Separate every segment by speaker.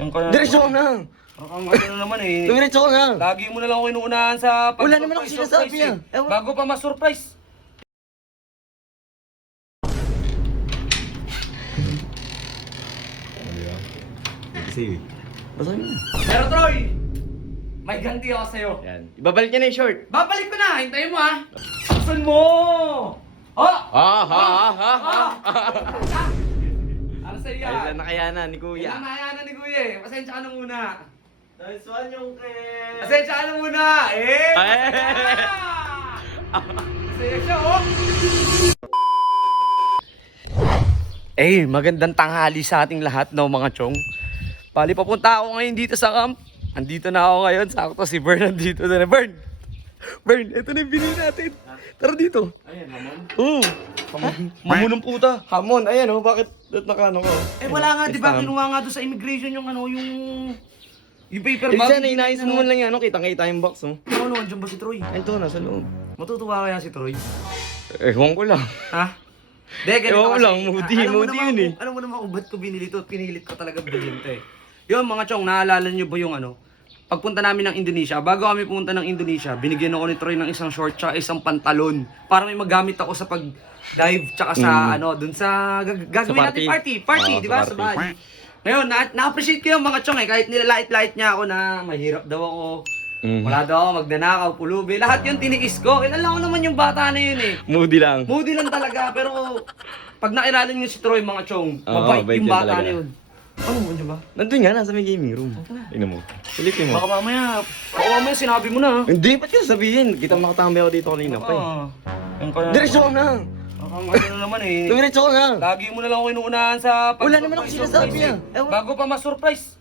Speaker 1: Diretso ka na.
Speaker 2: Ang ano na naman eh.
Speaker 1: Diretso ka na.
Speaker 2: Lagi mo na lang ako inuunahan sa
Speaker 1: Wala naman ako sinasabi
Speaker 2: eh.
Speaker 1: ah.
Speaker 2: Bago pa ma-surprise.
Speaker 1: Kasi, basahin mo na.
Speaker 2: Pero Troy, may ganti ako sa'yo.
Speaker 1: Yan. Ibabalik niya na yung short.
Speaker 2: Babalik ko na, hintayin mo ha. Buksan mo! Oh! Ano sa'yo yan?
Speaker 1: Ay, nakayanan ni Kuya.
Speaker 2: Kailangan na ni Kuya eh. Pasensya ka na muna.
Speaker 1: Nice one yung kay...
Speaker 2: Pasensya ka na muna. Masaya siya oh. Magandang tanghali sa ating lahat no mga chong. Pali papunta ako ngayon dito sa camp. Andito na ako ngayon. Sakto si Bern nandito na. Bern, ito na yung binili natin. Tara dito. Ayan, hamon? Oo. Mamunong puta.
Speaker 1: Hamon, ayan oh, bakit nakano ko?
Speaker 2: Wala nga, di ba? Kinuha nga doon sa immigration yung ano, yung paper bag.
Speaker 1: Sana inayos mo lang yan, kitang-kita yung box oh.
Speaker 2: Ano, andyan ba si Troy?
Speaker 1: Ay, ito, nasa loob.
Speaker 2: Matutuwa kaya si Troy?
Speaker 1: Ewan ko lang.
Speaker 2: Ha? Ganito
Speaker 1: Ewan ko
Speaker 2: kasi,
Speaker 1: lang, moody yun eh.
Speaker 2: Alam mo naman kung ba't ko binili ito at pinilit ko talaga bilhin ito eh. Yun mga chong, naalala nyo ba yung ano? Pagpunta namin ng Indonesia, bago kami pumunta ng Indonesia, binigyan ako ni Troy ng isang short tsaka isang pantalon. Para may magamit ako sa pag-dive tsaka sa ano, dun sa gagawin natin party, di ba? Sa Bali. Ngayon, na-appreciate ko yung mga chong eh, kahit nilalait-lait niya ako na mahirap daw ako. Wala daw ako magnanakaw, pulubi. Lahat yun tiniis ko. Kilala ko naman yung bata na yun eh.
Speaker 1: Moody lang.
Speaker 2: Moody lang talaga, pero pag nakilala niyo si Troy mga chong,
Speaker 1: Oo,
Speaker 2: mabait yung
Speaker 1: yan
Speaker 2: bata
Speaker 1: talaga.
Speaker 2: na yun. Ano mo dyan ba?
Speaker 1: Nandun nga, nasa may gaming room. Tingnan mo. Ulitin mo.
Speaker 2: Baka mamaya sinabi mo na.
Speaker 1: Hindi, ba't ka sabihin? Kita mo nakatambay ako dito kanina pa eh. Diretso ka na.
Speaker 2: Ang ano na naman eh.
Speaker 1: Diretso ka na.
Speaker 2: Lagi mo na lang ako inuunahan sa
Speaker 1: Wala naman ako sinasabi ah.
Speaker 2: Bago pa ma-surprise.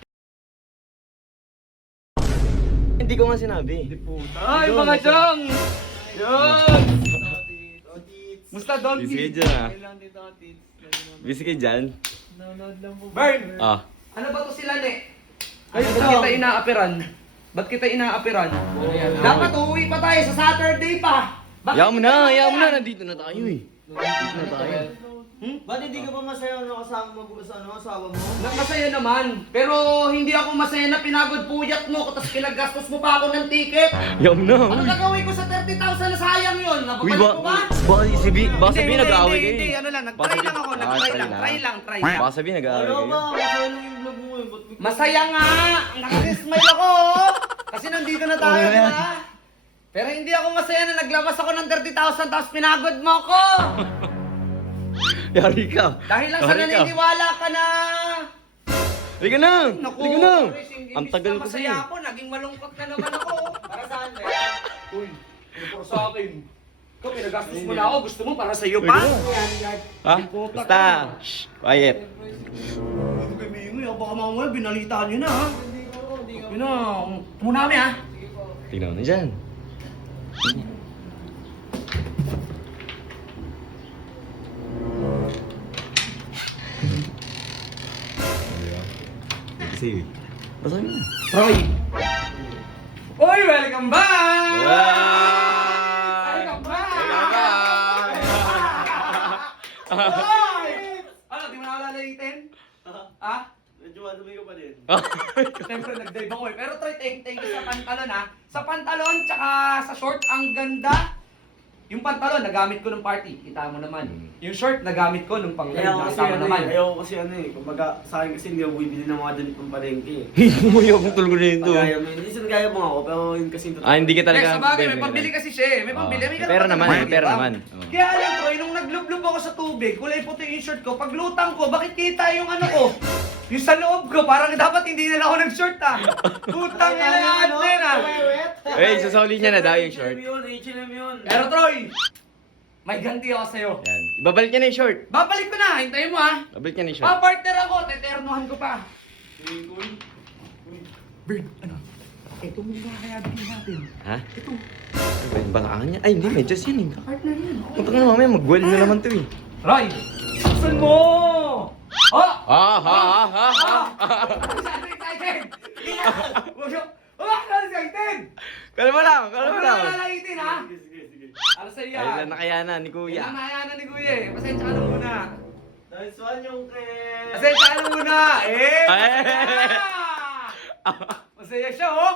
Speaker 1: Hindi ko nga sinabi.
Speaker 2: Ay, mga chong! Yun! Musta, Donkey?
Speaker 1: Busy kayo dyan ah. Busy kayo dyan.
Speaker 2: Bern!
Speaker 1: Ah.
Speaker 2: Ano ba to sila, ne? Ba't kita inaapiran? Ba't kita inaapiran? Dapat uuwi pa tayo sa Saturday pa!
Speaker 1: Hayaan mo na. Nandito na tayo eh. Nandito na tayo.
Speaker 3: Ba't hindi ka ba masaya na kasama asawa mo?
Speaker 2: Masaya naman, pero hindi ako masaya na pinagod puyat mo tapos pinaggastos mo pa ako ng ticket.
Speaker 1: Hayaan mo na.
Speaker 2: Ano gagawin ko sa 30,000 na sayang yun?
Speaker 1: Uy,
Speaker 2: Napapalik ko ba?
Speaker 1: baka sabihin nag-aaway kayo
Speaker 2: Hindi,
Speaker 1: eh.
Speaker 2: ano lang,
Speaker 1: Baka
Speaker 2: nag-try lang
Speaker 1: sabihin-
Speaker 2: ako,
Speaker 1: Ah,
Speaker 2: nag-try
Speaker 1: try
Speaker 2: lang,
Speaker 1: lang.
Speaker 2: try lang.
Speaker 1: Baka sabihin nag-aaway
Speaker 3: Ano
Speaker 1: kayo.
Speaker 3: ba? Masaya lang yung vlog mo eh. Ba't bigla-
Speaker 2: Masaya nga! Nakasmile ako! Oh. Kasi nandito na tayo, di ba? Pero hindi ako masaya na naglabas ako ng 30,000 tapos pinagod mo ako!
Speaker 1: Yari ka.
Speaker 2: Dahil lang sa
Speaker 1: Yari ka.
Speaker 2: naniniwala ka na...
Speaker 1: Halika na.
Speaker 2: Naku,
Speaker 1: Halika na.
Speaker 2: Chris, imbis
Speaker 1: Ang tagal
Speaker 2: na
Speaker 1: ko
Speaker 2: masaya
Speaker 1: sa'yo.
Speaker 2: ako, naging malungkot na naman ako. Para saan ba? Uy, ano para sa akin? Ikaw, pinagastos mo na ako. Gusto mo para sa'yo pa?
Speaker 1: Ha? Basta. Shh. Quiet.
Speaker 2: Ano kay Mimi? Baka mamaya binalitaan nyo na ha? Yun na, muna kami ha?
Speaker 1: Tingnan mo na dyan. Kasi, basahin mo na.
Speaker 2: Troy! Uy, welcome back!
Speaker 1: Wow!
Speaker 2: Welcome back! Ano, di mo na alalayitin? Ha?
Speaker 3: Medyo madumi ka pa din.
Speaker 2: Siyempre, nag-dive ako eh. Pero Troy, thank you sa pantalon ha. Sa pantalon, tsaka sa short, ang ganda. Yung pantalon, nagamit ko nung party. Kita mo naman. Yung short, nagamit ko nung pang-live. Nakasama naman.
Speaker 3: Ayaw ko kasi ano eh. Kumbaga sa akin kasi hindi ako bibili ng mga damit pang palengke eh.
Speaker 1: Hindi mo akong tulgo nito.
Speaker 3: Pagaya mo yun. Minsan gaya mo ako pero yun kasi yung
Speaker 1: Ah, hindi ka talaga.
Speaker 2: Sa bagay, may pambili kasi siya eh. May pambili. May
Speaker 1: Pera naman,
Speaker 2: ganun
Speaker 1: may
Speaker 2: pa
Speaker 1: pera
Speaker 2: diba?
Speaker 1: naman. Oo.
Speaker 2: Kaya alam Troy, nung naglublob ako sa tubig, kulay puti yung shirt ko, paglutang ko, bakit kita yung ano ko? Yung sa loob ko, parang dapat hindi na lang ako nag-short ah. Putang ina yan din ah.
Speaker 1: Eh, sasauli niya na daw yung short.
Speaker 3: H&M yun.
Speaker 2: Pero Troy, may ganti ako sa'yo.
Speaker 1: Yan. Ibabalik niya na yung short.
Speaker 2: Babalik ko na, hintayin mo ah.
Speaker 1: Ibabalik niya na yung short.
Speaker 2: Pa-partner ako, teternuhan ko pa. Bird, ano? Ito muna kaya bilhin natin.
Speaker 1: Ha? Ito. Ano ba yung balakan niya? Ay, hindi. Medyas yan eh.
Speaker 2: Partner yan.
Speaker 1: Punta ka na mamaya. Mag-weld na naman to eh.
Speaker 2: Roy, buksan mo! Oh!
Speaker 1: Ha?
Speaker 2: Masyado excited! Masyado excited!
Speaker 1: Kalma lang.
Speaker 2: Ano na lalaitin ha? Ano sa'yo
Speaker 1: Ay,
Speaker 2: yan?
Speaker 1: nakayanan ni Kuya.
Speaker 2: Kailangan na ni Kuya eh. Pasensya ka na muna.
Speaker 3: Nice one yung kay...
Speaker 2: Pasensya ka na muna!
Speaker 1: Ay!
Speaker 2: Masaya siya, oh!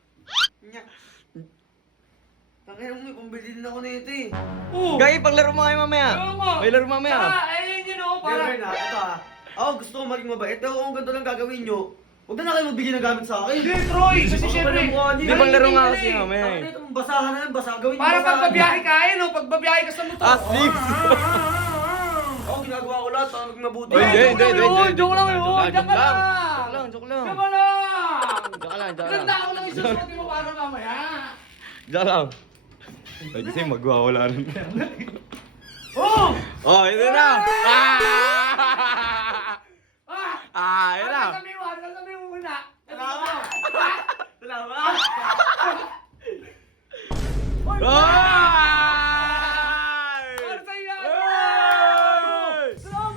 Speaker 3: Tangina mo, may pambili din ako nito eh.
Speaker 2: Oh!
Speaker 1: Gagi, paglaro mo kayo mamaya. May laro mamaya.
Speaker 2: Saka, ayun yun, oh,
Speaker 3: Pero
Speaker 2: para...
Speaker 3: na, ito ah. Ako gusto ko maging mabait. Pero kung ganito lang gagawin nyo, huwag na kayo magbigay ng gamit sa akin.
Speaker 2: Hindi, Troy! Kasi
Speaker 3: Baka
Speaker 2: syempre...
Speaker 3: mukha niyo.
Speaker 1: Di paglaro nga kasi
Speaker 2: eh.
Speaker 1: mamaya eh.
Speaker 3: Ito, basahan na yan, basahan. Gawin
Speaker 2: Para
Speaker 3: basahan.
Speaker 2: pagbabiyahe ka, ayun, oh, pagbabiyahe ka sa motor.
Speaker 1: Ah, six!
Speaker 3: Ako, ginagawa ko lahat para maging mabuti.
Speaker 1: Oy, hindi.
Speaker 2: Joke lang yun! Joke
Speaker 1: Joke
Speaker 2: lang!
Speaker 1: lang, joke lang.
Speaker 2: Joke lang!
Speaker 1: Joke lang, joke lang.
Speaker 2: Ganda ako lang isusuotin mo para mamaya.
Speaker 1: Joke lang. Ay, kasi magwawala rin.
Speaker 2: Oh!
Speaker 1: Oh, ito na! Yun na!
Speaker 2: Sasabihin mo muna.
Speaker 3: Salamat!
Speaker 1: Ay!
Speaker 2: Para sa'yo yan!
Speaker 1: Ay!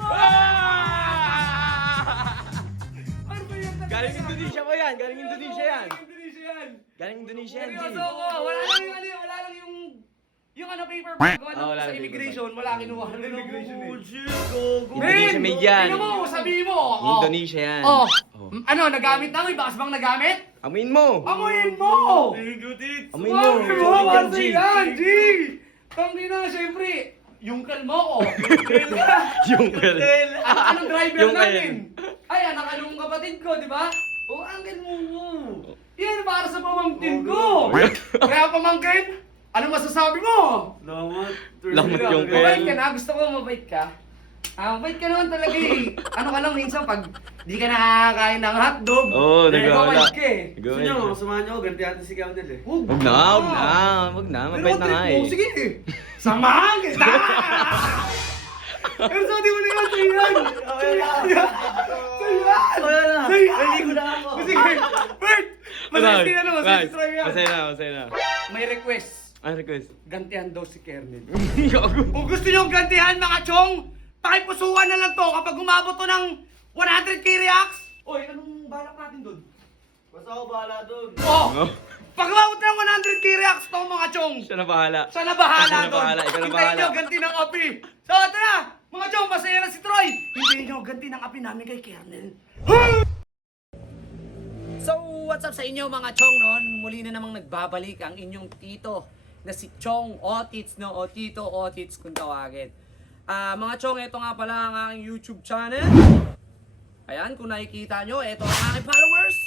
Speaker 2: Ano ba yan?
Speaker 1: Galing Indonesia ba yan? Galing Indonesia yan.
Speaker 2: Indonesia yan.
Speaker 1: Galing Indonesia yan, G.
Speaker 2: Seryoso ako. Wala lang yung ano, wala lang yung ano paper bag ko
Speaker 1: wala
Speaker 2: sa
Speaker 1: yung
Speaker 2: immigration, wala kinuha ng immigration eh.
Speaker 1: Indonesia made yan.
Speaker 2: Tingnan mo, sabihin mo.
Speaker 1: Indonesia yan.
Speaker 2: Oh.
Speaker 1: Oh.
Speaker 2: Ano, nagamit na mo? Bakas bang nagamit?
Speaker 1: Amuin mo!
Speaker 2: Amuin mo!
Speaker 1: Amuin mo!
Speaker 2: Amuin mo!
Speaker 1: Solid yan, G.
Speaker 2: Kasi yan, G! Tanggi na, syempre. Yung kalmo ko.
Speaker 1: Yung girl.
Speaker 2: Anong driver
Speaker 1: Yung
Speaker 2: namin? Ay, anak anong kapatid ko, di ba? O, angkin mo. Yan, para sa pamangkin ko. Kaya pamangkin, anong masasabi mo?
Speaker 3: Salamat.
Speaker 1: Lamot yung
Speaker 2: Mabait
Speaker 1: kaya.
Speaker 2: ka na? Gusto ko mabait ka? Mabait ka naman talaga eh. Ano ka lang minsan pag di ka nakakain ng hotdog.
Speaker 1: Oo, nagwawala.
Speaker 2: mabait ka eh.
Speaker 3: Gusto nyo, samahan nyo ako, gantihan si Camden eh.
Speaker 2: Huwag
Speaker 1: Huwag na, huwag na. Huwag na, mabait na nga eh.
Speaker 2: Sige eh. Samahan kita! Pero sabi mo na yun, sa'yo yan!
Speaker 3: Okay na.
Speaker 2: Sa'yo yan!
Speaker 3: Okay na.
Speaker 2: Sa'yo yan!
Speaker 3: Naligo na ako.
Speaker 2: Sige! Bert! Masaya si ano, masaya si Troy yan.
Speaker 1: Masaya na, masaya na.
Speaker 2: May request.
Speaker 1: Ano request?
Speaker 2: Gantihan daw si Kernel.
Speaker 1: Gago.
Speaker 2: Kung gusto nyo gantihan mga chong, pakipusuan na lang to kapag umabot to ng 100k reacts. Oy, anong balak natin dun?
Speaker 3: Basta ako bahala dun.
Speaker 2: Oh! Pag umabot ng 100k reacts to mga chong,
Speaker 1: Siya na bahala.
Speaker 2: siya na bahala
Speaker 1: Siya na
Speaker 2: dun.
Speaker 1: bahala, ikaw na
Speaker 2: Hintayin
Speaker 1: bahala.
Speaker 2: nyo, ganti ng api. So, ito na! Mga chong, masaya na si Troy. Hintayin nyo, ganti ng api namin kay Kernel. So, what's up sa inyo mga chong noon? Muli na namang nagbabalik ang inyong tito na si Chong Otits, no? O Tito Otits kung tawagin. Mga chong, ito nga pala ang aking YouTube channel. Ayan, kung nakikita nyo, ito ang aking followers.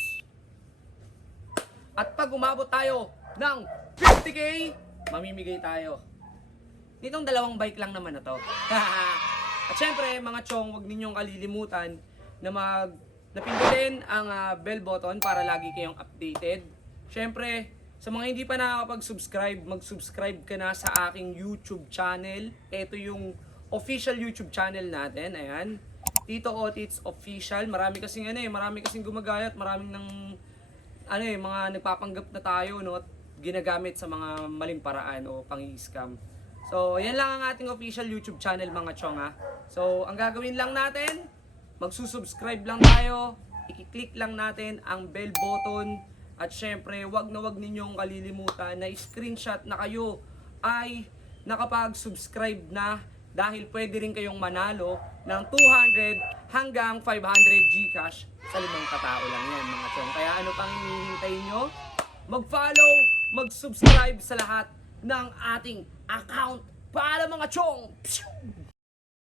Speaker 2: At pag umabot tayo ng 50k, mamimigay tayo. Nitong dalawang bike lang naman na to. At syempre, mga chong, huwag ninyong kalilimutan na napindutin ang bell button para lagi kayong updated. Syempre, sa mga hindi pa nakakapag-subscribe, mag-subscribe ka na sa aking YouTube channel. Ito yung official YouTube channel natin. Ayan. Tito Otits Official. Marami kasing gumagayat, maraming mga nagpapanggap na tayo, no, at ginagamit sa mga maling paraan o pang-scam. So, yan lang ang ating official YouTube channel mga chong ha. So, ang gagawin lang natin, magsusubscribe lang tayo, i-click lang natin ang bell button, at syempre, wag na wag ninyong kalilimutan na screenshot na kayo ay nakapag-subscribe na, dahil pwede rin kayong manalo ng 200 hanggang 500 Gcash sa 5 katao lang yan mga chong. Kaya ano pang hinihintay nyo? Mag-follow, mag-subscribe sa lahat ng ating account para mga chong!